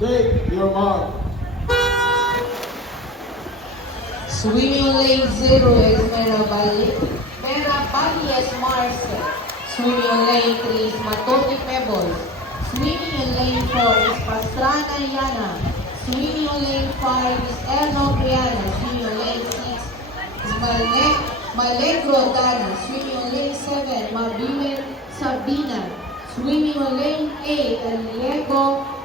Take your mark. Swimming lane 0 is Meraballes Marcel. Swimming lane 3 is Matote Pebbles. Swimming lane 4 is Pastrana Yana. Swimming lane 5 is Erno Briana. Swimming lane 6 is Malegro Dana. Swimming lane 7, Mabimen Sabina. Swimming lane 8, Diego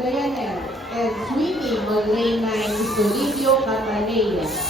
Dayanel. And swimming on lane 9 is Toribio Catanea.